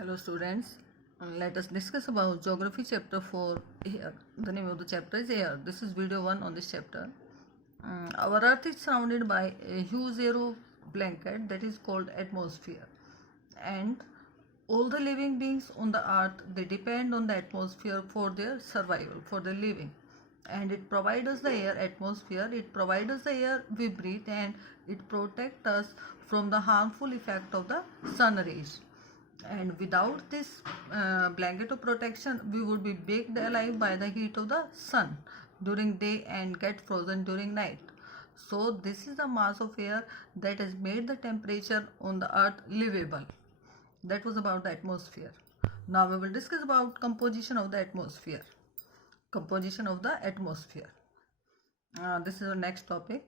Hello students, let us discuss about geography chapter 4 here. The name of the chapter is air. This is video 1 on this chapter. Our earth is surrounded by a huge aero blanket that is called atmosphere, and all the living beings on the earth, they depend on the atmosphere for their survival, for their living. And it provides us the air atmosphere, it provides us the air we breathe, and it protects us from the harmful effect of the sun rays. And without this blanket of protection, we would be baked alive by the heat of the sun during day and get frozen during night. So this is the mass of air that has made the temperature on the earth livable. That was about the atmosphere. Now we will discuss about composition of the atmosphere. Composition of the atmosphere. This is our next topic.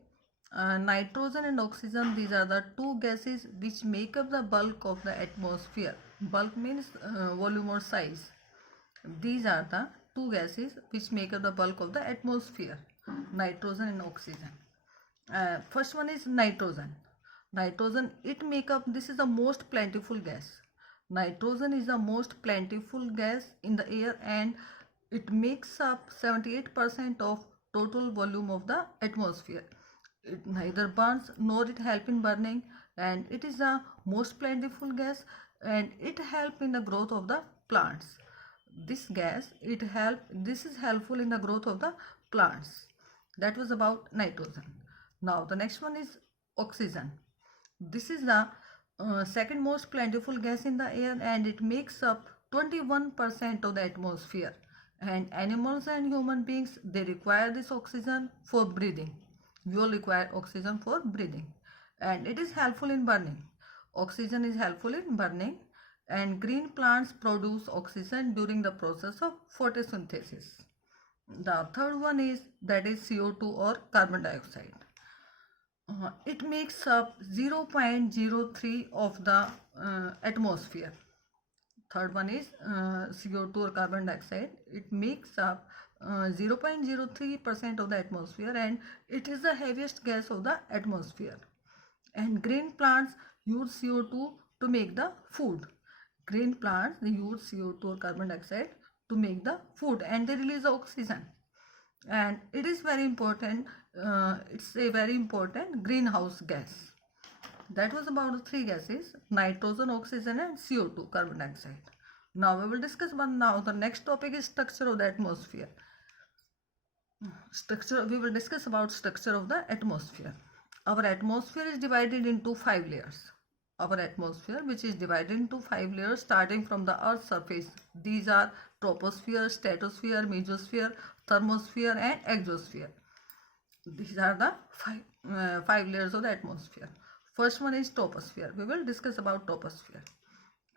Nitrogen and oxygen, these are the two gases which make up the bulk of the atmosphere. Bulk means volume or size. These are the two gases which make up the bulk of the atmosphere, nitrogen and oxygen. First one is nitrogen. Nitrogen, it make up, this is the most plentiful gas. Nitrogen is the most plentiful gas in the air, and it makes up 78% of total volume of the atmosphere. It neither burns nor it help in burning, and it is the most plentiful gas, and it help in the growth of the plants. This gas, this is helpful in the growth of the plants. That was about nitrogen. Now the next one is oxygen. This is the second most plentiful gas in the air, and it makes up 21% of the atmosphere. And animals and human beings, they require this oxygen for breathing. We all require oxygen for breathing, and it is helpful in burning. Oxygen is helpful in burning, and green plants produce oxygen during the process of photosynthesis. The third one is CO2 or carbon dioxide. It makes up 0.03 of the atmosphere. Third one is CO2 or carbon dioxide. It makes up 0.03% of the atmosphere, and it is the heaviest gas of the atmosphere. And green plants use CO2 to make the food. Green plants, they use CO2 or carbon dioxide to make the food, and they release oxygen. And it is very important, it's a very important greenhouse gas. That was about the three gases: nitrogen, oxygen, and CO2, carbon dioxide. Now we will discuss now the next topic is structure of the atmosphere. We will discuss about structure of the atmosphere. Our atmosphere is divided into 5 layers. Our atmosphere, which is divided into 5 layers starting from the earth's surface. These are troposphere, stratosphere, mesosphere, thermosphere, and exosphere. These are the five layers of the atmosphere. First one is troposphere. We will discuss about troposphere.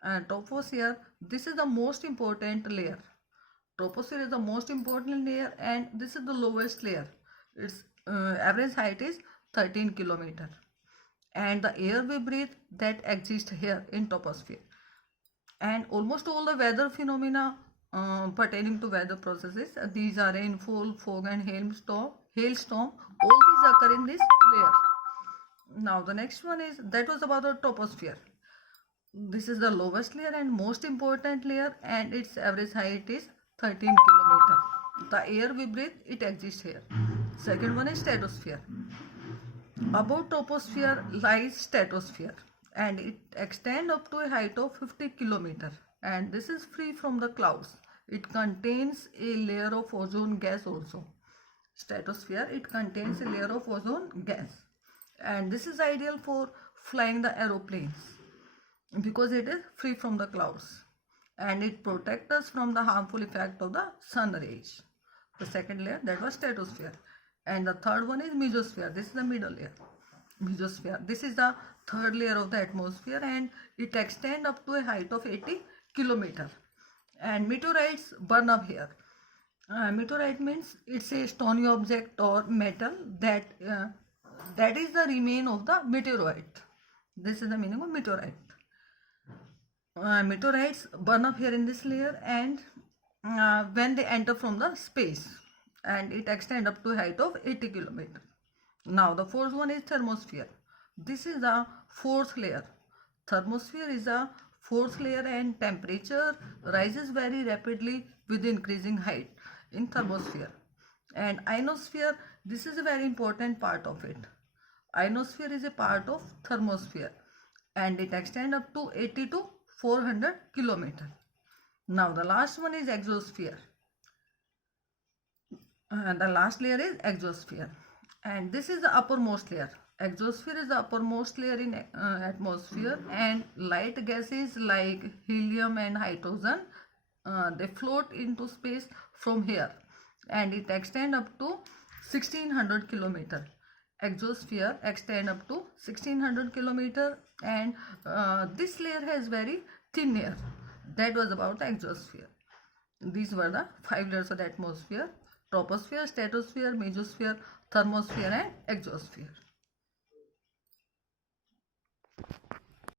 Troposphere, this is the most important layer. Troposphere is the most important layer, and this is the lowest layer. Its average height is 13 kilometer. And the air we breathe, that exists here in troposphere. And almost all the weather phenomena pertaining to weather processes, these are rainfall, fog, and hailstorm, all these occur in this layer. Now the next one is, that was about the troposphere. This is the lowest layer and most important layer, and its average height is 13 kilometer. The air we breathe, it exists here. Second one is stratosphere. Above troposphere lies stratosphere, and it extends up to a height of 50 kilometer, and this is free from the clouds. It contains a layer of ozone gas also. Stratosphere, it contains a layer of ozone gas, and this is ideal for flying the aeroplanes because it is free from the clouds, and it protects us from the harmful effect of the sun rays. The second layer, that was stratosphere. And the third one is mesosphere. This is the middle layer. Mesosphere, this is the third layer of the atmosphere, and it extends up to a height of 80 kilometer. And meteorites burn up here. Meteorite means it's a stony object or metal that is the remain of the meteorite. This is the meaning of meteorite. Meteorites burn up here in this layer, and when they enter from the space, and it extends up to a height of 80 kilometer. Now the fourth one is thermosphere. This is the fourth layer. Thermosphere is the fourth layer, and temperature rises very rapidly with increasing height in thermosphere. And ionosphere, this is a very important part of it. Ionosphere is a part of thermosphere and it extends up to 80 to 400 kilometer. Now the last one is exosphere. The last layer is exosphere, and this is the uppermost layer. Exosphere is the uppermost layer in atmosphere, and light gases like helium and hydrogen they float into space from here, and it extend up to 1600 kilometer. Exosphere extend up to 1600 kilometer, and this layer has very thin air. That was about exosphere. These were the 5 layers of the atmosphere: troposphere, stratosphere, mesosphere, thermosphere, and exosphere.